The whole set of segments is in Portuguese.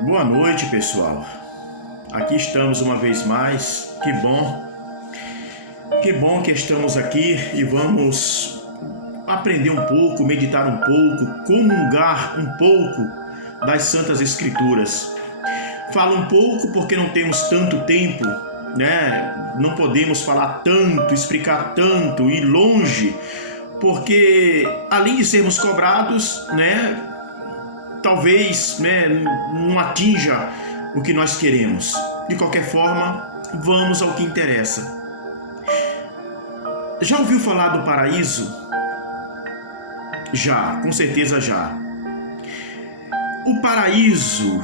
Boa noite, pessoal. Aqui estamos uma vez mais. Que bom que estamos aqui e vamos aprender um pouco, meditar um pouco, comungar um pouco das Santas Escrituras. Falo um pouco porque não temos tanto tempo, né? Não podemos falar tanto, explicar tanto, ir longe, porque além de sermos cobrados, né? Talvez, não atinja o que nós queremos. De qualquer forma, vamos ao que interessa. Já ouviu falar do paraíso? Já, com certeza já. O paraíso.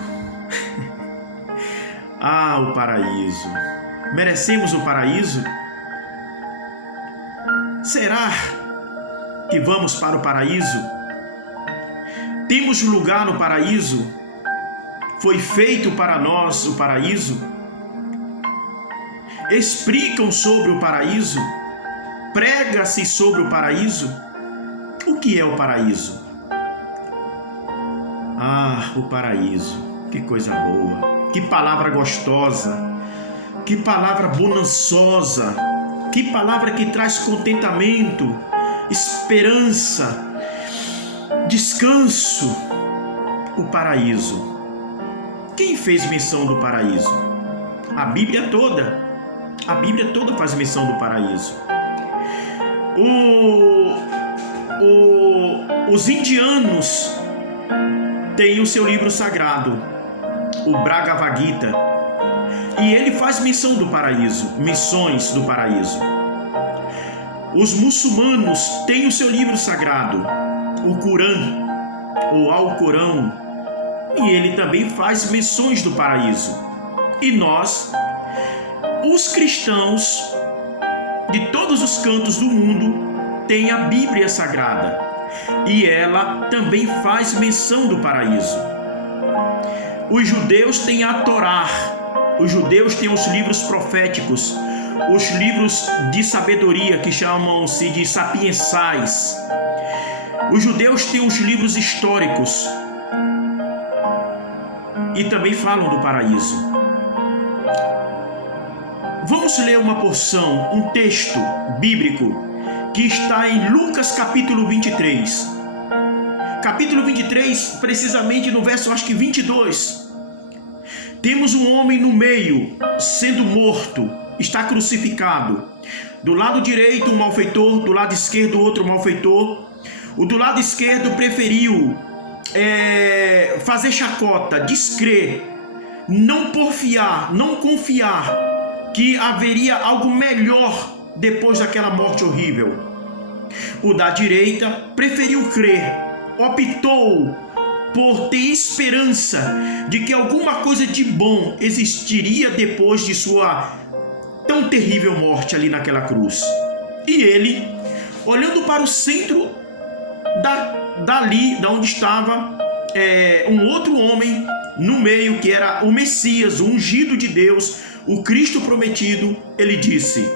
O paraíso. Merecemos o paraíso? Será que vamos para o paraíso? Temos lugar no paraíso? Foi feito para nós o paraíso? Explicam sobre o paraíso? Prega-se sobre o paraíso? O que é o paraíso? O paraíso. Que coisa boa. Que palavra gostosa. Que palavra bonançosa. Que palavra que traz contentamento, esperança, descanso. O paraíso. Quem fez menção do paraíso? A Bíblia toda. A Bíblia toda faz menção do paraíso. Os indianos têm o seu livro sagrado, o Bhagavad Gita, e ele faz menção do paraíso, menções do paraíso. Os muçulmanos têm o seu livro sagrado, o Corão, ou Alcorão, e ele também faz menções do paraíso. E nós, os cristãos de todos os cantos do mundo, tem a Bíblia Sagrada, e ela também faz menção do paraíso. Os judeus têm a Torá, os judeus têm os livros proféticos, os livros de sabedoria que chamam-se de sapiensais. Os judeus têm os livros históricos e também falam do paraíso. Vamos ler uma porção, um texto bíblico que está em Lucas capítulo 23. Capítulo 23, precisamente no verso, acho que 22. Temos um homem no meio, sendo morto, está crucificado. Do lado direito um malfeitor, do lado esquerdo outro malfeitor. O do lado esquerdo preferiu fazer chacota, descrer, não porfiar, não confiar que haveria algo melhor depois daquela morte horrível. O da direita preferiu crer, optou por ter esperança de que alguma coisa de bom existiria depois de sua tão terrível morte ali naquela cruz. E ele, olhando para o centro dali, da onde estava um outro homem no meio, que era o Messias, o ungido de Deus, o Cristo prometido, ele disse: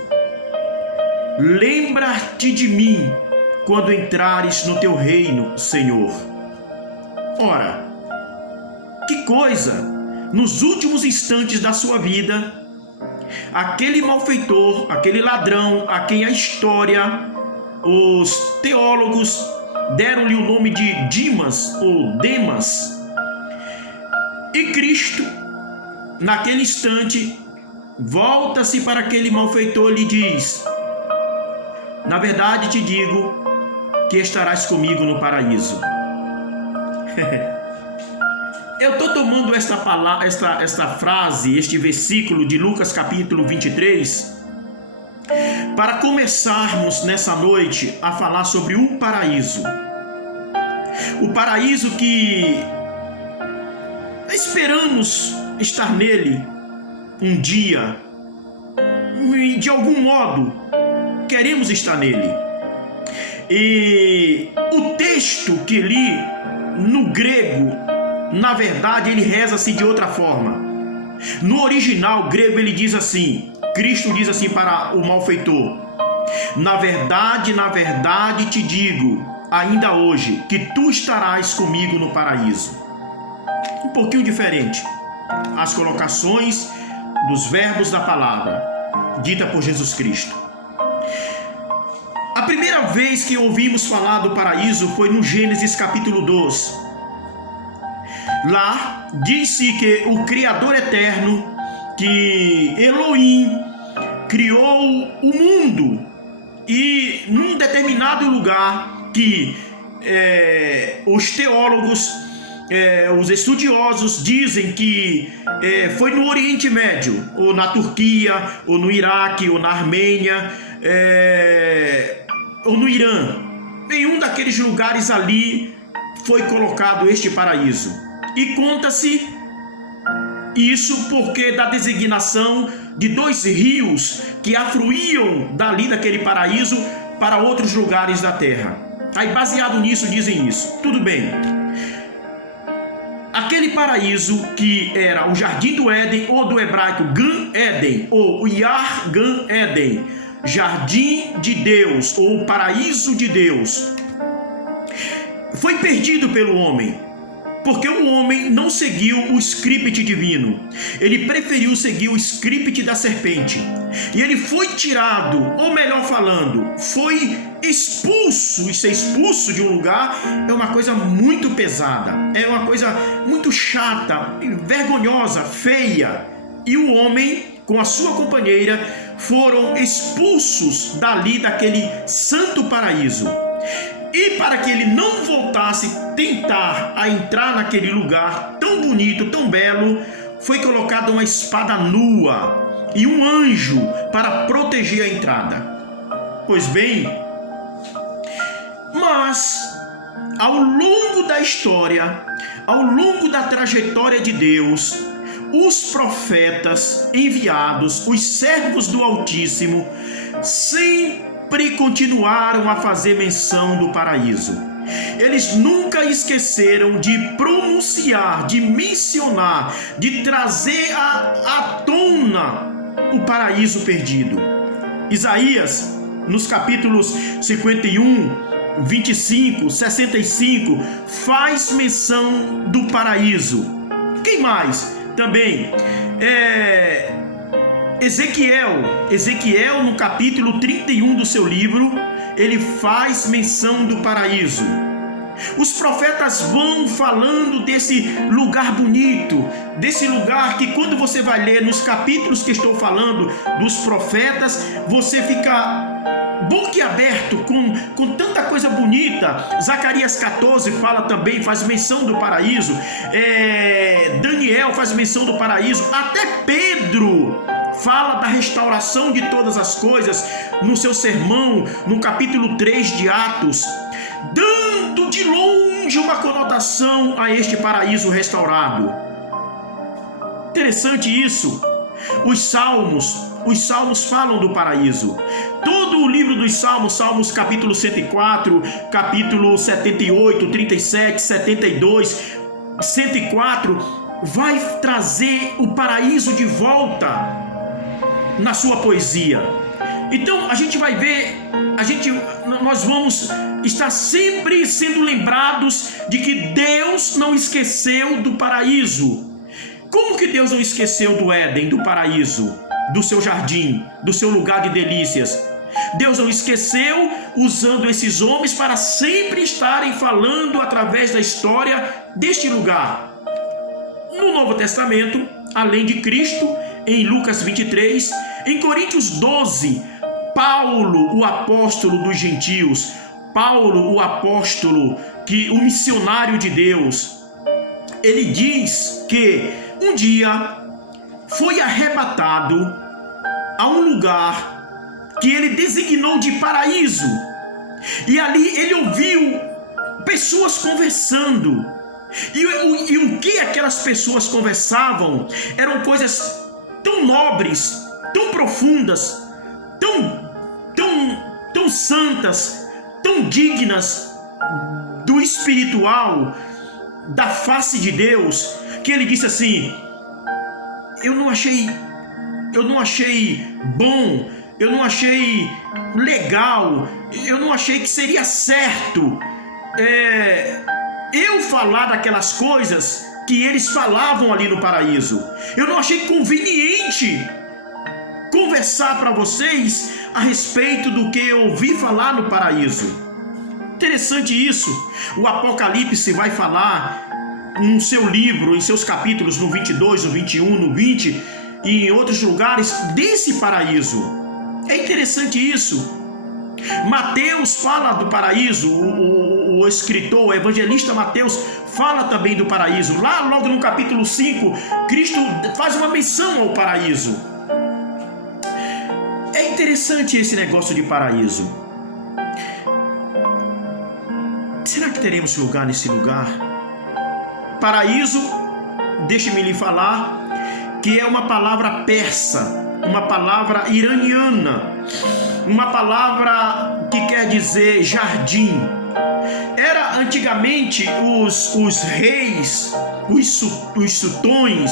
lembra-te de mim quando entrares no teu reino, Senhor. Ora, que coisa! Nos últimos instantes da sua vida, aquele malfeitor, aquele ladrão, a quem a história, os teólogos deram-lhe o nome de Dimas ou Demas, e Cristo, naquele instante, volta-se para aquele malfeitor e lhe diz: na verdade te digo que estarás comigo no paraíso. Eu estou tomando esta frase, este versículo de Lucas capítulo 23, para começarmos nessa noite a falar sobre o paraíso. O paraíso que esperamos estar nele um dia, e de algum modo queremos estar nele. E o texto que li no grego, na verdade ele reza-se de outra forma. No original grego ele diz assim, Cristo diz assim para o malfeitor: na verdade te digo, ainda hoje, que tu estarás comigo no paraíso. um pouquinho diferente as colocações dos verbos da palavra dita por Jesus Cristo. A primeira vez que ouvimos falar do paraíso foi no Gênesis capítulo 2. Lá diz-se que o Criador eterno, que Elohim, criou o mundo, e num determinado lugar que os teólogos, os estudiosos dizem que foi no Oriente Médio, ou na Turquia, ou no Iraque, ou na Armênia, ou no Irã. Em um daqueles lugares ali foi colocado este paraíso. E conta-se isso porque da designação de 2 rios que afluíam dali daquele paraíso para outros lugares da terra. Aí, baseado nisso, dizem isso. Tudo bem. Aquele paraíso que era o Jardim do Éden, ou do hebraico Gan Eden, ou Yar Gan Eden, Jardim de Deus, ou Paraíso de Deus, foi perdido pelo homem, porque o homem não seguiu o script divino. Ele preferiu seguir o script da serpente, e ele foi tirado, ou melhor falando, foi expulso. E ser expulso de um lugar é uma coisa muito pesada, é uma coisa muito chata, vergonhosa, feia. E o homem, com a sua companheira, foram expulsos dali daquele santo paraíso. E para que ele não voltasse tentar a entrar naquele lugar tão bonito, tão belo, foi colocada uma espada nua e um anjo para proteger a entrada. Pois bem, mas ao longo da história, ao longo da trajetória de Deus, os profetas enviados, os servos do Altíssimo, sempre continuaram a fazer menção do paraíso. Eles nunca esqueceram de pronunciar, de mencionar, de trazer à tona o paraíso perdido. Isaías, nos capítulos 51, 25, 65, faz menção do paraíso. Quem mais? Também Ezequiel, no capítulo 31 do seu livro, ele faz menção do paraíso. Os profetas vão falando desse lugar bonito, desse lugar que, quando você vai ler nos capítulos que estou falando dos profetas, você fica boquiaberto com tanta coisa bonita. Zacarias 14 fala também, faz menção do paraíso. Daniel faz menção do paraíso. Até Pedro fala da restauração de todas as coisas no seu sermão, no capítulo 3 de Atos, dando de longe uma conotação a este paraíso restaurado. Interessante isso. Os salmos falam do paraíso. Todo o livro dos Salmos capítulo 104, capítulo 78, 37, 72, 104, vai trazer o paraíso de volta na sua poesia. Então a gente vai ver, nós vamos estar sempre sendo lembrados de que Deus não esqueceu do paraíso. Como que Deus não esqueceu do Éden, do paraíso, do seu jardim, do seu lugar de delícias? Deus não esqueceu, usando esses homens para sempre estarem falando através da história deste lugar. No Novo Testamento, além de Cristo, em Lucas 23, em Coríntios 12, Paulo, o apóstolo dos gentios, Paulo, o apóstolo, o missionário de Deus, ele diz que um dia foi arrebatado a um lugar que ele designou de paraíso, e ali ele ouviu pessoas conversando, e o que aquelas pessoas conversavam eram coisas tão nobres, tão profundas, tão santas, tão dignas do espiritual, da face de Deus, que ele disse assim: eu não achei bom, eu não achei legal, eu não achei que seria certo eu falar daquelas coisas que eles falavam ali no paraíso. Eu não achei conveniente conversar para vocês a respeito do que eu ouvi falar no paraíso. Interessante isso. O Apocalipse vai falar no seu livro, em seus capítulos, no 22, no 21, no 20 e em outros lugares, desse paraíso. É interessante isso. Mateus fala do paraíso, o escritor, o evangelista Mateus fala também do paraíso. Lá logo no capítulo 5, Cristo faz uma menção ao paraíso. É interessante esse negócio de paraíso. Será que teremos lugar nesse lugar? Paraíso, deixe-me lhe falar, que é uma palavra persa, uma palavra iraniana, uma palavra que quer dizer jardim. Era antigamente os reis, os sultões,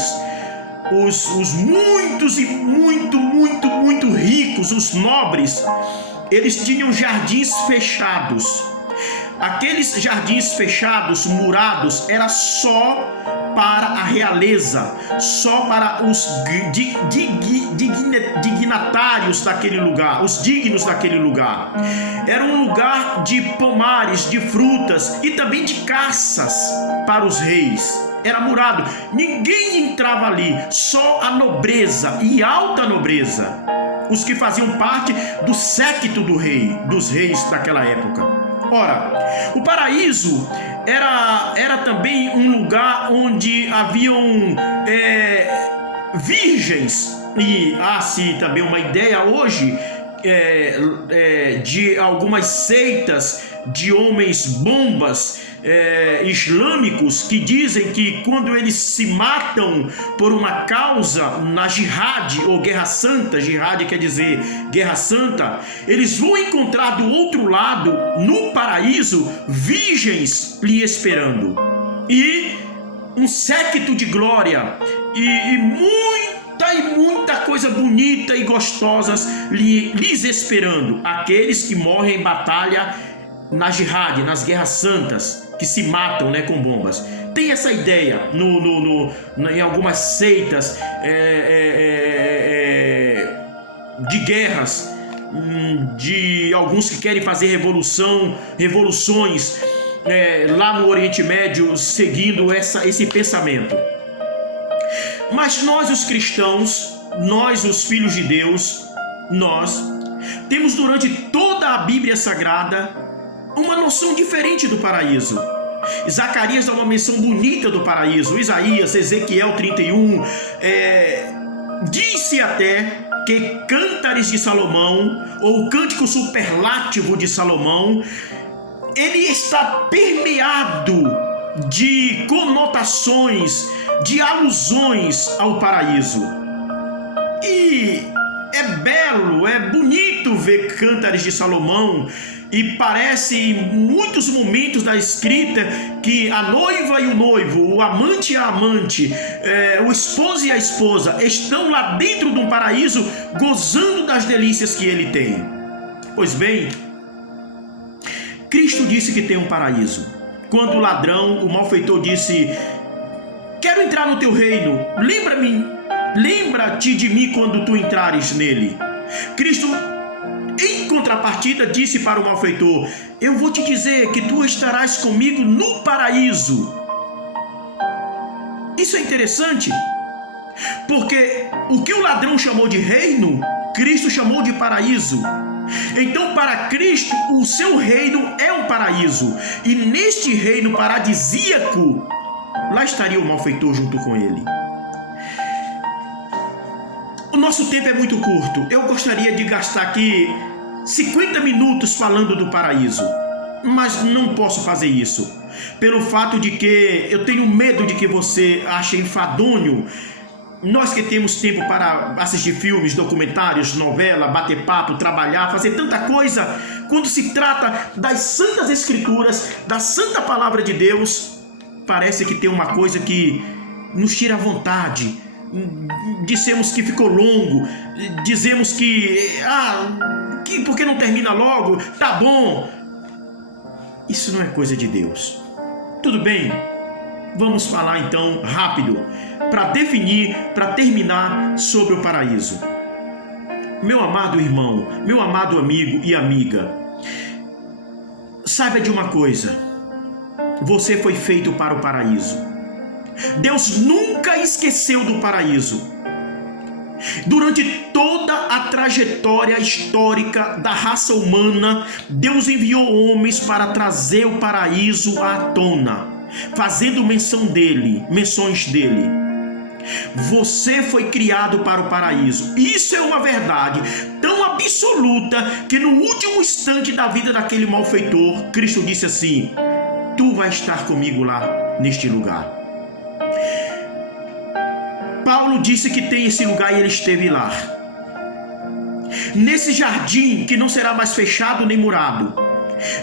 os muitos e muito ricos, os nobres, eles tinham jardins fechados. Aqueles jardins fechados, murados, era só para a realeza, só para os dignatários daquele lugar, os dignos daquele lugar. Era um lugar de pomares, de frutas e também de caças para os reis. Era murado, ninguém entrava ali, só a nobreza e alta nobreza, os que faziam parte do séquito do rei, dos reis daquela época. Ora, o paraíso era também um lugar onde haviam virgens, e há-se também uma ideia hoje de algumas seitas de homens bombas islâmicos que dizem que quando eles se matam por uma causa na jihad ou guerra santa, jihad quer dizer guerra santa, eles vão encontrar do outro lado, no paraíso, virgens lhe esperando e um séquito de glória e muita coisa bonita e gostosas lhes esperando, aqueles que morrem em batalha na jihad, nas guerras santas, que se matam, com bombas. Tem essa ideia em algumas seitas de guerras, de alguns que querem fazer revoluções lá no Oriente Médio, seguindo esse pensamento. Mas nós, os cristãos, nós, os filhos de Deus, nós temos durante toda a Bíblia Sagrada uma noção diferente do paraíso. Zacarias dá uma menção bonita do paraíso. Isaías, Ezequiel 31, disse até que Cântares de Salomão, ou o Cântico Superlátivo de Salomão, ele está permeado de conotações, de alusões ao paraíso. E é belo, é bonito ver Cântares de Salomão, e parece em muitos momentos da escrita que a noiva e o noivo, o amante e a amante, o esposo e a esposa estão lá dentro de um paraíso gozando das delícias que ele tem. Pois bem, Cristo disse que tem um paraíso. Quando o ladrão, o malfeitor disse: quero entrar no teu reino, lembra-te de mim quando tu entrares nele. Cristo, em contrapartida, disse para o malfeitor: eu vou te dizer que tu estarás comigo no paraíso. Isso é interessante, porque o que o ladrão chamou de reino, Cristo chamou de paraíso. Então, para Cristo, o seu reino é um paraíso, e neste reino paradisíaco, lá estaria o malfeitor junto com ele. O nosso tempo é muito curto. Eu gostaria de gastar aqui 50 minutos falando do paraíso, mas não posso fazer isso, pelo fato de que eu tenho medo de que você ache enfadonho. Nós que temos tempo para assistir filmes, documentários, novela, bater papo, trabalhar, fazer tanta coisa, quando se trata das santas escrituras, da santa palavra de Deus, parece que tem uma coisa que nos tira a vontade. Dizemos que ficou longo, dizemos que por que não termina logo? Tá bom. Isso não é coisa de Deus. Tudo bem, Vamos falar então rápido, para definir, para terminar sobre o paraíso. Meu amado irmão, meu amado amigo e amiga, saiba de uma coisa: você foi feito para o paraíso. Deus nunca esqueceu do paraíso. Durante toda a trajetória histórica da raça humana, Deus enviou homens para trazer o paraíso à tona, fazendo menções dele. Você foi criado para o paraíso. Isso é uma verdade tão absoluta que no último instante da vida daquele malfeitor, Cristo disse assim: tu vais estar comigo lá neste lugar. Paulo disse que tem esse lugar e ele esteve lá. Nesse jardim que não será mais fechado nem murado.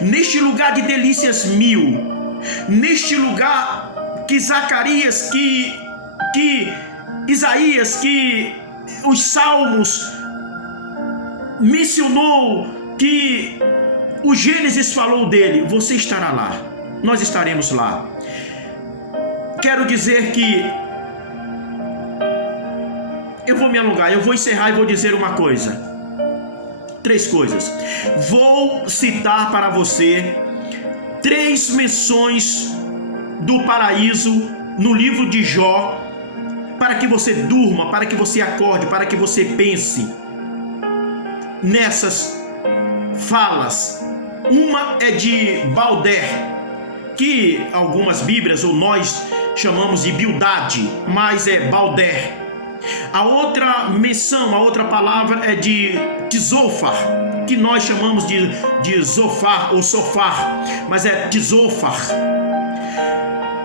Neste lugar de delícias mil. Neste lugar que Zacarias, que Isaías, que os Salmos mencionou, que o Gênesis falou dele. Você estará lá. Nós estaremos lá. Quero dizer que eu vou me alongar, eu vou encerrar e vou dizer uma coisa. 3 coisas. Vou citar para você 3 menções do paraíso no livro de Jó, para que você durma, para que você acorde, para que você pense nessas falas. Uma é de Balder, que algumas bíblias ou nós chamamos de Bildade, mas é Balder. A outra menção, a outra palavra é de Zofar, que nós chamamos de Zofar ou Sofar, mas é Zofar.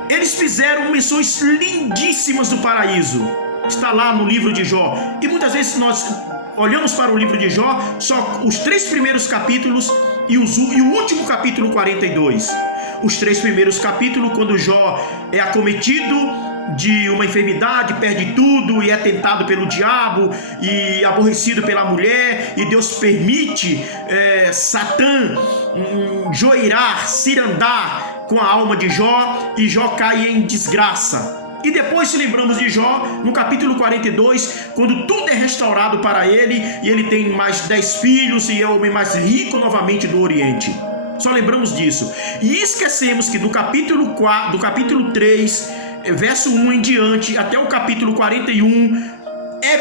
Eles fizeram menções lindíssimas do paraíso. Está lá no livro de Jó. E muitas vezes nós olhamos para o livro de Jó, só os 3 primeiros capítulos e o último capítulo 42. Os 3 primeiros capítulos, quando Jó é acometido de uma enfermidade, perde tudo e é tentado pelo diabo e aborrecido pela mulher, e Deus permite Satã joirar, cirandar com a alma de Jó, e Jó cai em desgraça. E depois se lembramos de Jó no capítulo 42, quando tudo é restaurado para ele, e ele tem mais 10 filhos e é o homem mais rico novamente do Oriente. Só lembramos disso. E esquecemos que do capítulo 3, verso 1 em diante, até o capítulo 41, é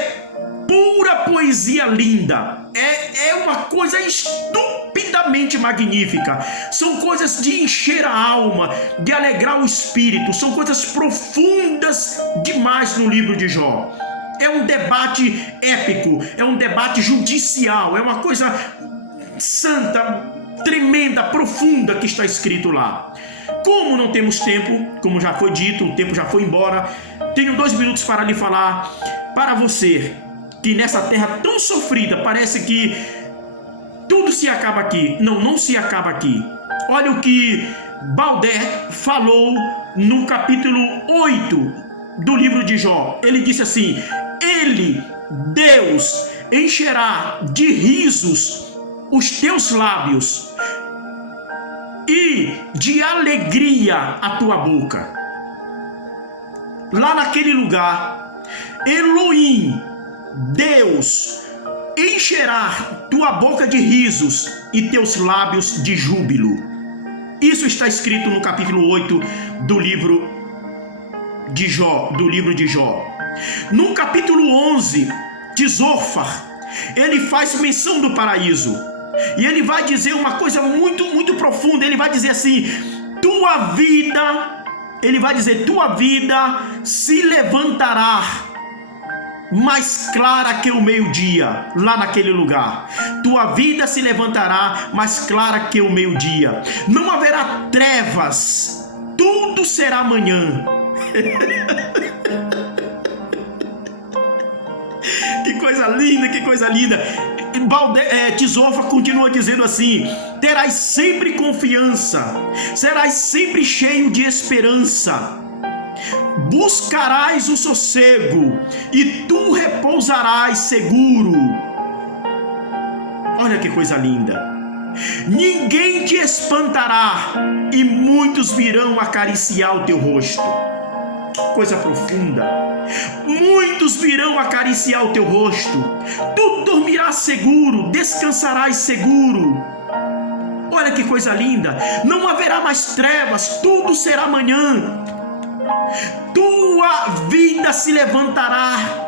pura poesia linda. É uma coisa estupidamente magnífica. São coisas de encher a alma, de alegrar o espírito. São coisas profundas demais no livro de Jó. É um debate épico, é um debate judicial, é uma coisa santa, tremenda, profunda que está escrito lá. Como não temos tempo, como já foi dito, o tempo já foi embora, tenho 2 minutos para lhe falar para você que nessa terra tão sofrida parece que tudo se acaba aqui. Não se acaba aqui. Olha o que Balder falou no capítulo 8 do livro de Jó. Ele disse assim: Ele, Deus, encherá de risos os teus lábios e de alegria a tua boca. Lá naquele lugar, Elohim, Deus, encherá tua boca de risos e teus lábios de júbilo. Isso está escrito no capítulo 8 do livro de Jó, No capítulo 11 de Zofar, ele faz menção do paraíso. E ele vai dizer uma coisa muito, muito profunda. Ele vai dizer assim: tua vida se levantará mais clara que o meio-dia. Lá naquele lugar, tua vida se levantará mais clara que o meio-dia. Não haverá trevas, tudo será manhã. Que coisa linda, que coisa linda. Zofar continua dizendo assim: terás sempre confiança, serás sempre cheio de esperança, buscarás o sossego e tu repousarás seguro. Olha que coisa linda. Ninguém te espantará e muitos virão acariciar o teu rosto. Que coisa profunda. Muitos virão acariciar o teu rosto. Tu dormirás seguro, descansarás seguro. Olha que coisa linda. Não haverá mais trevas, tudo será manhã. Tua vida se levantará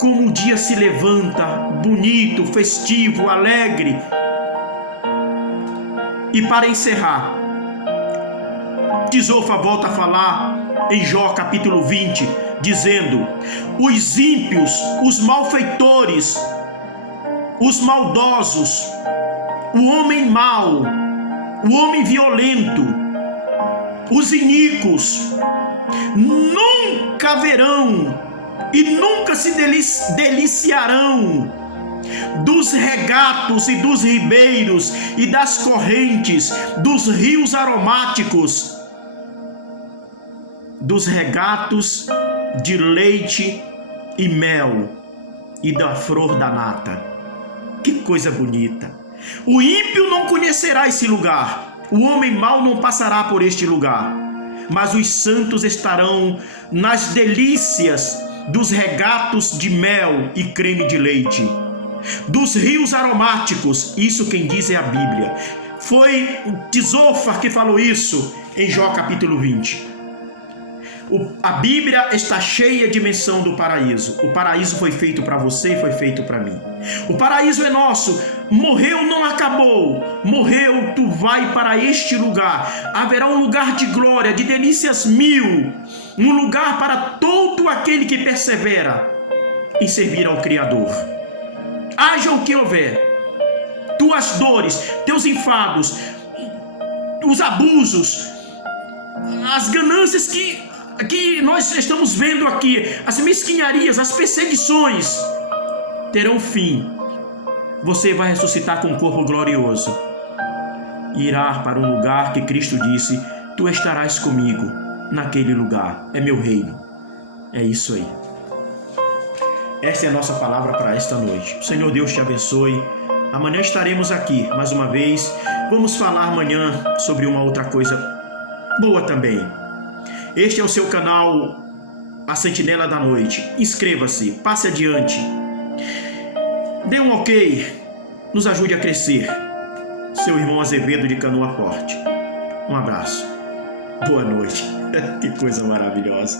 como o dia se levanta, bonito, festivo, alegre. E para encerrar, Zofa volta a falar em Jó capítulo 20, dizendo: os ímpios, os malfeitores, os maldosos, o homem mau, o homem violento, os iníquos, nunca verão e nunca se deliciarão dos regatos e dos ribeiros e das correntes, dos rios aromáticos, dos regatos de leite e mel e da flor da nata. Que coisa bonita! O ímpio não conhecerá esse lugar, o homem mau não passará por este lugar, mas os santos estarão nas delícias dos regatos de mel e creme de leite, dos rios aromáticos. Isso quem diz é a Bíblia. Foi Zofa que falou isso em Jó capítulo 20. A Bíblia está cheia de menção do paraíso. O paraíso foi feito para você e foi feito para mim. O paraíso é nosso. Morreu, não acabou. Morreu, tu vai para este lugar. Haverá um lugar de glória, de delícias mil. Um lugar para todo aquele que persevera em servir ao Criador. Haja o que houver. Tuas dores, teus enfados, os abusos, as ganâncias que nós estamos vendo aqui, as mesquinharias, as perseguições, terão fim. Você vai ressuscitar com um corpo glorioso. Irá para um lugar que Cristo disse: tu estarás comigo naquele lugar. É meu reino. É isso aí. Essa é a nossa palavra para esta noite. O Senhor Deus te abençoe. Amanhã estaremos aqui mais uma vez. Vamos falar amanhã sobre uma outra coisa boa também. Este é o seu canal A Sentinela da Noite. Inscreva-se, passe adiante, dê um ok, nos ajude a crescer. Seu irmão Azevedo de Canoa Forte. Um abraço, boa noite. Que coisa maravilhosa.